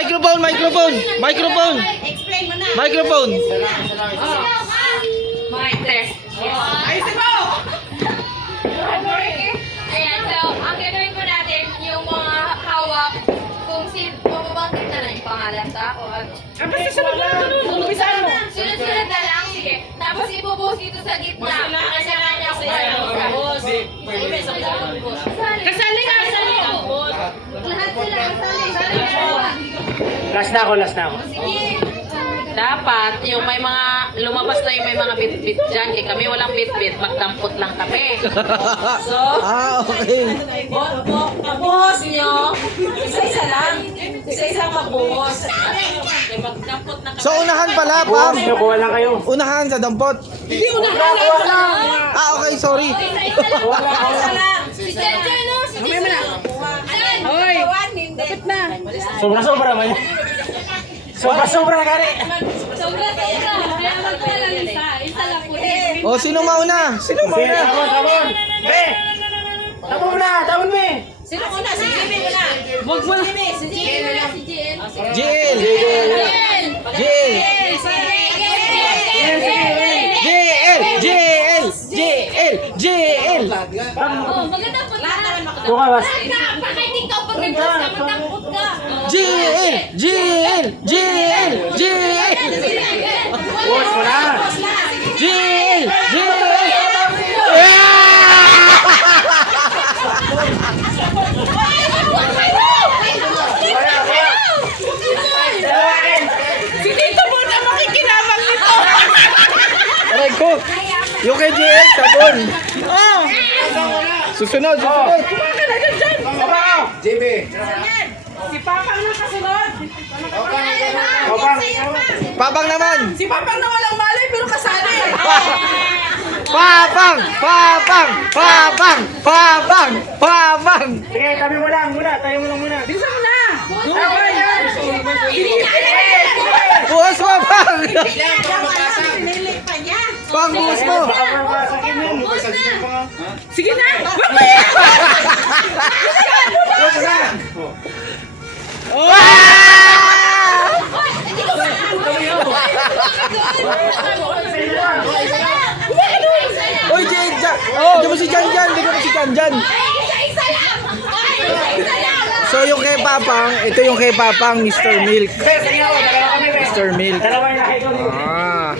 Microphone, microphone, microphone. Explain mo na. Microphone. Mic test. Ayusin mo! Ayan, so, ang gagawin ko natin, yung mga hawak, kung mababanggit na lang yung pangalan sa ako. Basta sunod lang ito nun. Umpisaan mo. Sunod-sunod na lang, sige. Tapos ibubuhos dito sa gitna. Kanya-kanya ako kayo. Kasali ka, kasali ka. Lahat sila kasali. Last na ako. Sige. Dapat, yung may mga, lumabas na yung may mga bit-bit dyan. Kaya kami walang bit-bit, magdampot lang kami. So, Okay. magbuhos nyo, isa-isa lang. Isa-isa magbuhos. Kaya magdampot na kami. So, unahan pala, Pam. Kuha lang kayo. Unahan sa dampot. Hindi, unahan lang. Okay, sorry. Si Jen, no? Si Jen. Hoy, dapat na. Sobra-sobra man. Sobra-sobra na kari. Sobra-sobra. Kaya magkuha lang isa. Isa lang po. O, sino mauna? Sino Sige, mauna? tabon. Be! Tabon me! Sino una? Si Jimmy muna. Wag mo. Si Jimmy muna. Si Jen. Jill. Jill. JL. JL. JL. Oh, maganda po na. Kuha bas. Napaka-ting ka pag nag-post ka, magdampot ka. JL. JL. JL. JL. Buhos mo na. JL. JL. Si Tito Bon ang makikinabang nito. Aray ko. Yung kay JL, sabon. Oh. Susunod, susunod. Kumakan na dyan dyan. JB. Si Papang na kasunod. Papang naman. Si Papang na walang malay pero kasali. Papang. Papang. Papang. Papang. Papang. Sige, tabi mo lang muna. Tayo mo lang muna. Bilisan mo na. Sabay. Buhos mo, Pang. Pang, buhos mo. Sige na. Uy, Jan, Jan. Di mo si Jan Jan. Di mo si Jan Jan. Isa lang. Isa lang. So, yung kay Papang, ito yung kay Papang, Mr. Milk. Mr. Milk. Dalawa yung laki ko. Ah.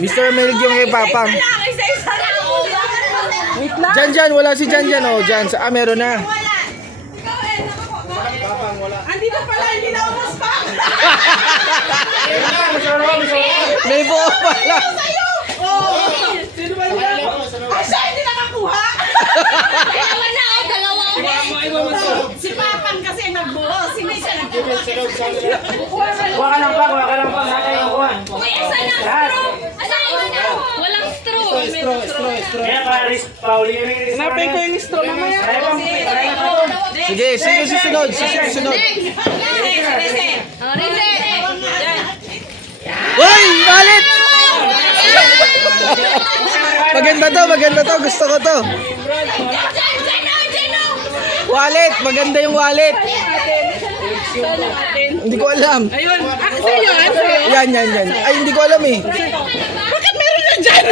Mr. Milk yung kay Papang. Isa lang. Wait lang. Jan Jan, wala si Jan Jan. Oh, Jan. Meron na. Andito pala, hindi na ubos pa. May buo pala. Sino ba yun? Ay, siya hindi nakakuha. Dalawa na o, dalawa ulit. Si Papang kasi nagbuhos. Hindi siya nakakuha. Kuha ka lang pa. Naka yung kuha. Uy, isa na. Lahat. Walang straw. Kaya Pauli yung Hanapin ko yung straw mamaya. Sige, sino susunod? Sino susunod? Uy, balit! Maganda to. Gusto ko to. Wallet, maganda yung wallet. Hindi ko alam. Ayun. Sa'yo, sa'yo. Yan. Ay, hindi ko alam eh. Bakit meron na dyan?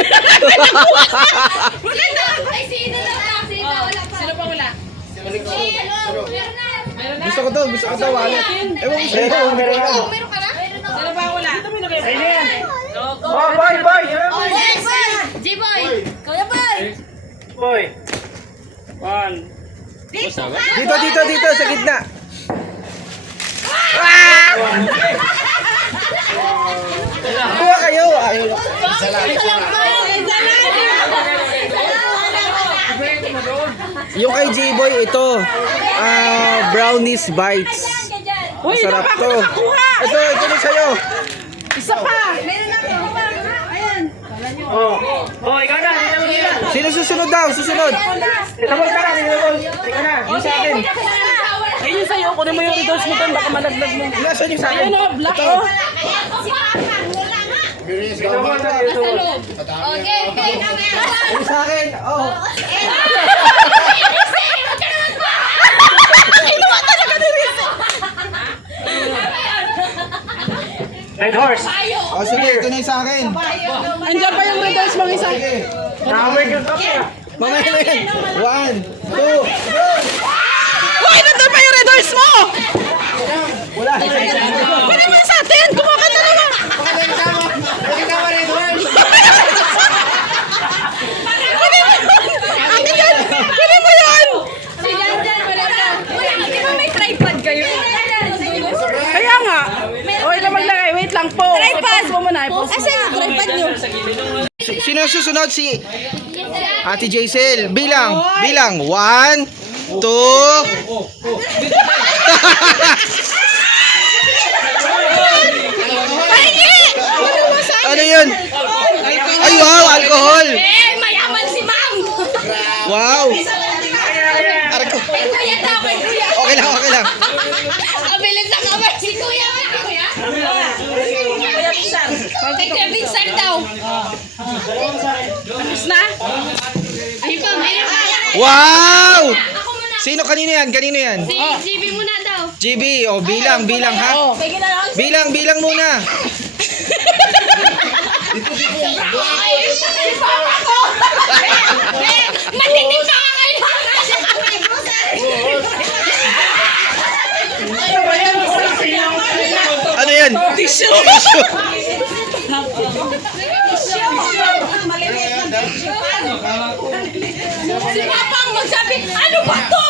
Sino pa wala? Gusto ko to, wallet. Ewan ko sa'yo. Meron ka. Sino pa wala? Ayun yan. Boy. J-Boy! Kuya Boy! Boy. One. Dito, sa gitna. Kuha kayo. Ayaw. Yung kay J-Boy, ito. Brownies Bites. Uy, Masarap pa to. ako nakakuha. Ito na sa'yo. Isa pa. Oh, ikaw na. Sino susunod daw? Susunod. Tabog ka na. Ikaw na. Yung sa akin. Ayun yung sa'yo. Kunin mo yung endorse mo doon. Baka malaglag mo. Nasaan yung sa akin? Ayun o, black Ito. o. Ito mo na. Okay, Yung sa akin. Oh. okay. Red horse. O sige, ito na yung sa akin. Andiyan pa yung medals mong isa. Nakawin yung top niya. Mga ano yan? 1, 2, go! Uy, nandun pa yung red horse mo! Wala. Kunin mo sa atin! Kumuha ka na naman! Akin yan! Kunin mo yan! Si Janjan, wala na. Di ba may tripod kayo? Kaya nga. Uy, ka maglagay. Wait lang po. Tripod! Mo muna. Asan yung tripod nyo? Sino susunod? Si Ate Jaisel. Bilang. 1, 2. Ano yun? Ay, wow, alcohol. Mayaman si ma'am! Wow. Arko. Kay kuya daw, kay kuya! Okay lang. Abilis na kamay si kuya! Kuya? Kay Kuya Vincent daw! Tapos na? Ay pa, may Wow! Ako muna! Sino kanino yan? Si GB muna daw! GB, o bilang ha? Sige na lang! Bilang muna. Matitig pa ka kayo! Ano yan? Tissue. Si Papang magsabi, ano ba to?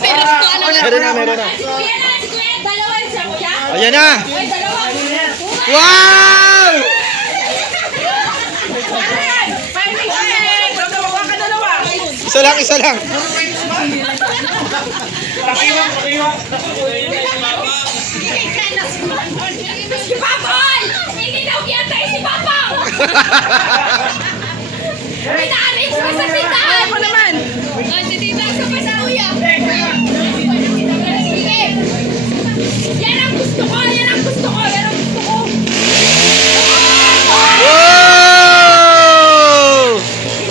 Pero ano na? Meron na. Si Kuya, dalawa yung sa kuya? Ayan na. Ay, dalawa. Wow! Isa lang. Si Papang! Hindi daw kiyatay si Papang! Pina-arrange mo sa tindahan! Ako naman. Si tita sa pa sa kuya! Sige! Yan ang gusto ko! Wow!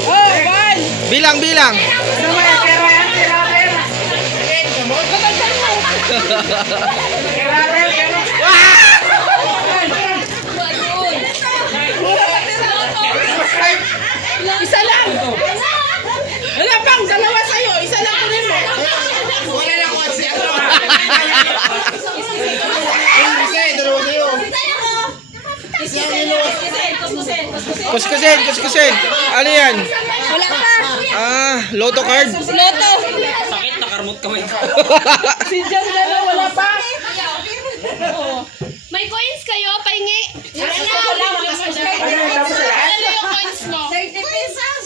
Oh, one. Bilang. Isa lang. Wala pang, dalawa sa'yo. Isa lang kunin mo. Kuskusin. Ano yan? Wala pa! Lotto card. Loto! Si Jan dalawa, wala pa. May coins kayo? Pahingi! Ano yung coins mo? 30 pesos!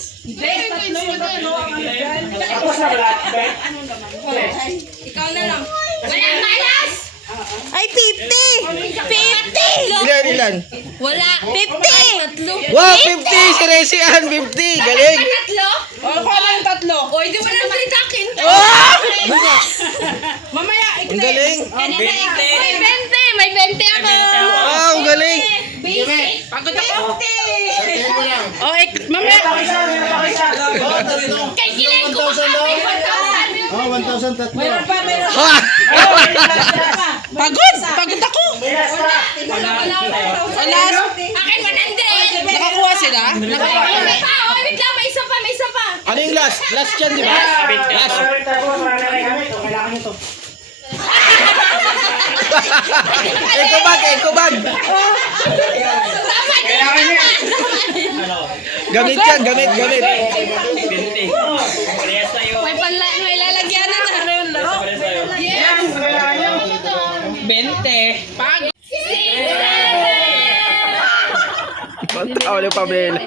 Ikaw na lang. Walang malas! Ay, 50. 50! Ilan? Wala. 50! Wow, 50! Si Resi Ann, 50! Galing! Tatlo? O, ako na yung tatlo. O, hindi mo lang tritakin. Mamaya, Ang galing! Kanina ikaw. May 20 ako. Wow, ang galing! Basic. Pagod ako. O, mamaya. Kay Kilen ko makapay 1,000. Oh, 1,000 tatlo. Meron pa. Ha! Pagod ako. Wala. Akin 100. Nakakuha sila? May pa. Oh, wait lang. May isa pa. Ano yung last? Last yan, di ba? Last. Eco bag. Gamit yan, gamit. May lalagyanan na. Yes. 20. Pag. Ang tao ng pamela.